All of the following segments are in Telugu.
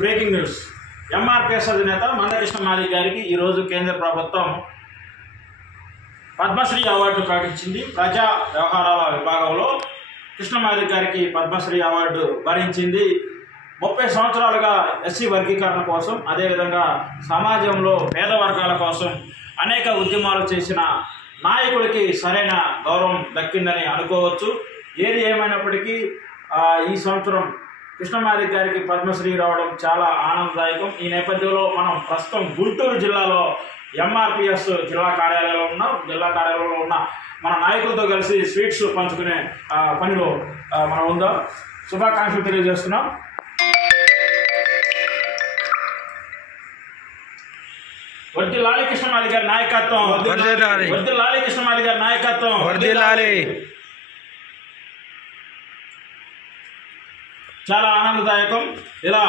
Breaking news. ఎంఆర్పిఎస్ అధినేత మందకృష్ణ మాదిగ గారికి ఈరోజు కేంద్ర ప్రభుత్వం పద్మశ్రీ అవార్డు ప్రకటించింది. ప్రజా వ్యవహారాల విభాగంలో కృష్ణ మాదిగ గారికి పద్మశ్రీ అవార్డు భరించింది. 30 సంవత్సరాలుగా ఎస్సీ వర్గీకరణ కోసం, అదేవిధంగా సమాజంలో పేద వర్గాల కోసం అనేక ఉద్యమాలు చేసిన నాయకుడికి సరైన గౌరవం దక్కిందని అనుకోవచ్చు. ఏది ఏమైనప్పటికీ ఈ సంవత్సరం కృష్ణ మాదిగ గారికి పద్మశ్రీ రావడం చాలా ఆనందదాయకం. ఈ నేపథ్యంలో మనం ప్రస్తుతం గుంటూరు జిల్లాలో ఎంఆర్పిఎస్ జిల్లా కార్యాలయంలో ఉన్నాం. జిల్లా కార్యాలయంలో ఉన్న మన నాయకులతో కలిసి స్వీట్స్ పంచుకునే పనిలో మనం ఉందాం. శుభాకాంక్షలు తెలియజేస్తున్నాం. వర్ధిల్లాలి కృష్ణ మాదిగ గారి నాయకత్వం, వర్ధిల్లాలి కృష్ణ మాదిగ గారి నాయకత్వం, వర్ధిల్లాలి. చాలా ఆనందదాయకం. ఇలా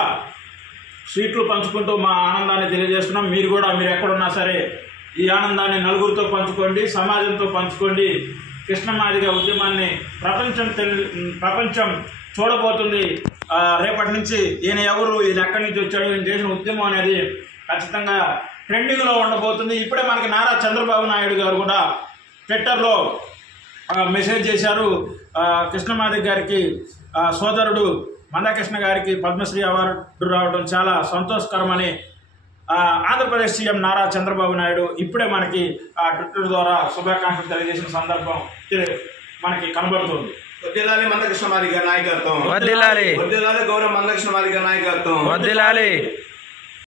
స్వీట్లు పంచుకుంటూ మా ఆనందాన్ని తెలియజేస్తున్నాం. మీరు కూడా మీరు ఎక్కడున్నా సరే ఈ ఆనందాన్ని నలుగురితో పంచుకోండి, సమాజంతో పంచుకోండి. కృష్ణ మాదిగ ఉద్యమాన్ని ప్రపంచం చూడబోతుంది. రేపటి నుంచి ఈయన ఎవరు, ఇది ఎక్కడి నుంచి వచ్చాడు, ఈయన చేసిన ఉద్యమం అనేది ఖచ్చితంగా ట్రెండింగ్లో ఉండబోతుంది. ఇప్పుడే మనకి నారా చంద్రబాబు నాయుడు గారు కూడా ట్విట్టర్లో మెసేజ్ చేశారు. కృష్ణ మాదిగ గారికి సోదరుడు మందకృష్ణ గారికి పద్మశ్రీ అవార్డు రావడం చాలా సంతోషకరమని ఆంధ్రప్రదేశ్ సీఎం నారా చంద్రబాబు నాయుడు ఇప్పుడే మనకి ట్విట్టర్ ద్వారా శుభాకాంక్షలు తెలియజేసిన సందర్భం మనకి కనబడుతుంది. వర్ధిల్లాలి మందకృష్ణ మాదిగ గారి నాయకత్వం, వర్ధిల్లాలి. వర్ధిల్లాలి గౌరవ మందకృష్ణ మాదిగ గారి నాయకత్వం, వర్ధిల్లాలి.